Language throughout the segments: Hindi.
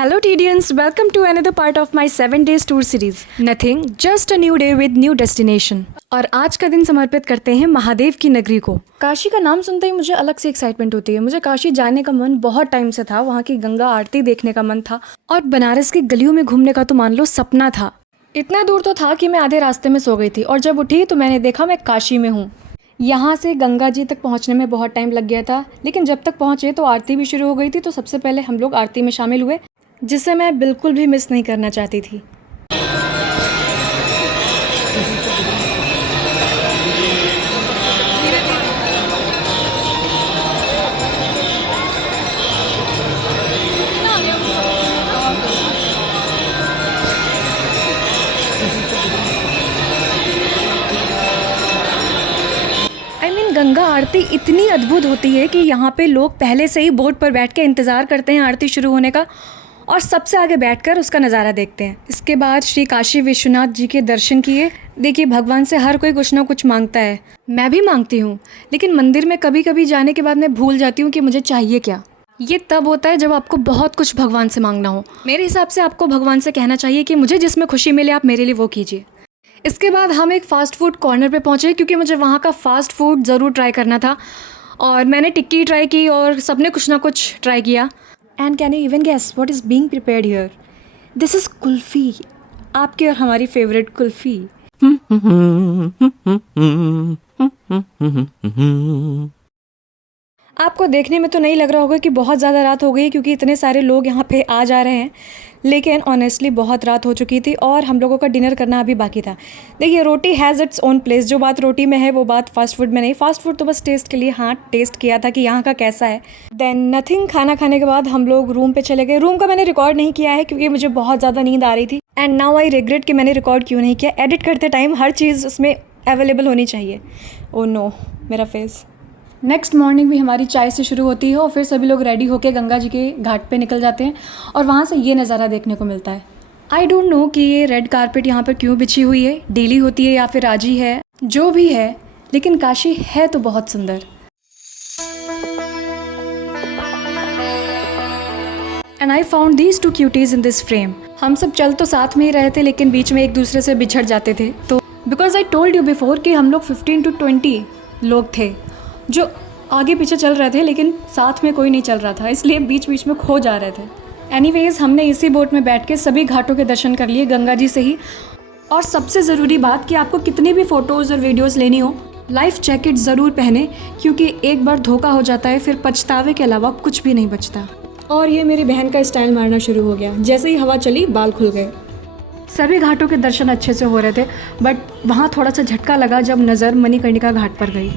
Hello Tidians, welcome to another part of my 7 days tour series. Nothing, just a new day with new destination. और आज का दिन समर्पित करते हैं महादेव की नगरी को। काशी का नाम सुनते ही मुझे अलग सी एक्साइटमेंट होती है। मुझे काशी जाने का मन बहुत टाइम से था, वहाँ की गंगा आरती देखने का मन था और बनारस की गलियों में घूमने का तो मान लो सपना था। इतना दूर तो था कि मैं आधे रास्ते में सो गई थी और जब उठी तो मैंने देखा मैं काशी में हूँ। यहाँ से गंगा जी तक पहुँचने में बहुत टाइम लग गया था, लेकिन जब तक पहुँचे तो आरती भी शुरू हो गई थी। तो सबसे पहले हम लोग आरती में शामिल हुए, जिसे मैं बिल्कुल भी मिस नहीं करना चाहती थी। गंगा आरती इतनी अद्भुत होती है कि यहाँ पे लोग पहले से ही बोट पर बैठ के इंतज़ार करते हैं आरती शुरू होने का और सबसे आगे बैठकर उसका नज़ारा देखते हैं। इसके बाद श्री काशी विश्वनाथ जी के दर्शन किए। देखिए, भगवान से हर कोई कुछ ना कुछ मांगता है, मैं भी मांगती हूँ, लेकिन मंदिर में कभी कभी जाने के बाद मैं भूल जाती हूँ कि मुझे चाहिए क्या। ये तब होता है जब आपको बहुत कुछ भगवान से मांगना हो। मेरे हिसाब से आपको भगवान से कहना चाहिए कि मुझे जिसमें खुशी मिले आप मेरे लिए वो कीजिए। इसके बाद हम एक फ़ास्ट फूड कॉर्नर पे पहुँचे क्योंकि मुझे वहाँ का फ़ास्ट फूड ज़रूर ट्राई करना था और मैंने टिक्की ट्राई की और सबने कुछ ना कुछ ट्राई किया। And can you even guess what is being prepared here? This is kulfi, आपकी और हमारी फेवरेट कुल्फ़ी। आपको देखने में तो नहीं लग रहा होगा कि बहुत ज़्यादा रात हो गई क्योंकि इतने सारे लोग यहाँ पे आ जा रहे हैं, लेकिन ऑनेस्टली बहुत रात हो चुकी थी और हम लोगों का डिनर करना अभी बाकी था। देखिए, रोटी हैज़ इट्स ओन प्लेस। जो बात रोटी में है वो बात फास्ट फूड में नहीं। फास्ट फूड तो बस टेस्ट के लिए, हाँ, टेस्ट किया था कि यहाँ का कैसा है। देन नथिंग, खाना खाने के बाद हम लोग रूम पे चले गए। रूम का मैंने रिकॉर्ड नहीं किया है क्योंकि मुझे बहुत ज़्यादा नींद आ रही थी एंड नाउ आई रिग्रेट कि मैंने रिकॉर्ड क्यों नहीं किया। एडिट करते टाइम हर चीज़ उसमें अवेलेबल होनी चाहिए। ओह नो, मेरा फेस। नेक्स्ट मॉर्निंग भी हमारी चाय से शुरू होती है और फिर सभी लोग रेडी होकर गंगा जी के घाट पे निकल जाते हैं और वहाँ से ये नज़ारा देखने को मिलता है। आई डोंट नो कि ये रेड कारपेट यहाँ पर क्यों बिछी हुई है, डेली होती है या फिर आज ही है, जो भी है, लेकिन काशी है तो बहुत सुंदर। And I found these two cuties in this frame. हम सब चल तो साथ में ही रहे थे लेकिन बीच में एक दूसरे से बिछड़ जाते थे। तो because I told you before कि हम लोग 15 to 20 लोग थे जो आगे पीछे चल रहे थे, लेकिन साथ में कोई नहीं चल रहा था, इसलिए बीच बीच में खो जा रहे थे। एनीवेज, हमने इसी बोट में बैठ के सभी घाटों के दर्शन कर लिए गंगा जी से ही। और सबसे ज़रूरी बात कि आपको कितनी भी फ़ोटोज़ और वीडियोज़ लेनी हो, लाइफ जैकेट ज़रूर पहने क्योंकि एक बार धोखा हो जाता है फिर पछतावे के अलावा कुछ भी नहीं बचता। और ये मेरी बहन का स्टाइल मारना शुरू हो गया। जैसे ही हवा चली बाल खुल गए। सभी घाटों के दर्शन अच्छे से हो रहे थे, बट वहाँ थोड़ा सा झटका लगा जब नज़र मणिकर्णिका घाट पर गई।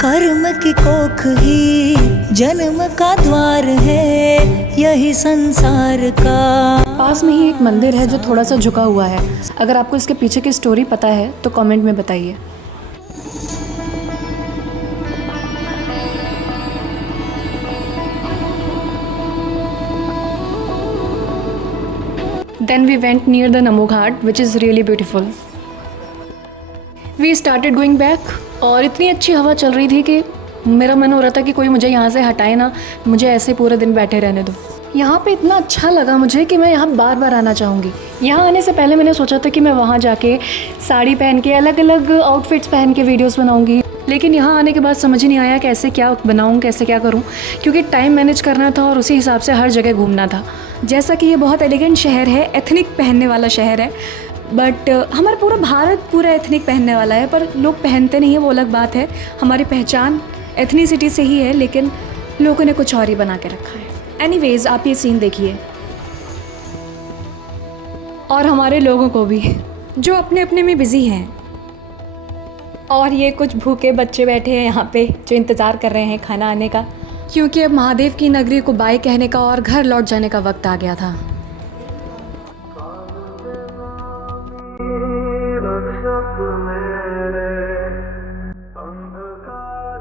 कर्म की कोख ही जन्म का द्वार है, यही संसार का। पास में ही एक मंदिर है जो थोड़ा सा झुका हुआ है। अगर आपको इसके पीछे की स्टोरी पता है तो कमेंट में बताइए। Then we went near the Namo Ghat, which is really beautiful. We started going back और इतनी अच्छी हवा चल रही थी कि मेरा मन हो रहा था कि कोई मुझे यहाँ से हटाए ना, मुझे ऐसे पूरे दिन बैठे रहने दो। यहाँ पे इतना अच्छा लगा मुझे कि मैं यहाँ बार बार आना चाहूँगी। यहाँ आने से पहले मैंने सोचा था कि मैं वहाँ जाके साड़ी पहन के अलग अलग आउटफिट्स पहन के वीडियोस बनाऊँगी, लेकिन यहाँ आने के बाद समझ ही नहीं आया कैसे क्या बनाऊँ, कैसे क्या करूँ, क्योंकि टाइम मैनेज करना था और उसी हिसाब से हर जगह घूमना था। जैसा कि ये बहुत एलिगेंट शहर है, एथनिक पहनने वाला शहर है, बट हमारा पूरा भारत पूरा एथनिक पहनने वाला है, पर लोग पहनते नहीं है, वो अलग बात है। हमारी पहचान एथनिसिटी से ही है, लेकिन लोगों ने कुछ और ही बना के रखा है। एनीवेज, आप ये सीन देखिए और हमारे लोगों को भी जो अपने अपने में बिज़ी हैं। और ये कुछ भूखे बच्चे बैठे हैं यहाँ पे जो इंतज़ार कर रहे हैं खाना आने का, क्योंकि अब महादेव की नगरी को बाय कहने का और घर लौट जाने का वक्त आ गया था।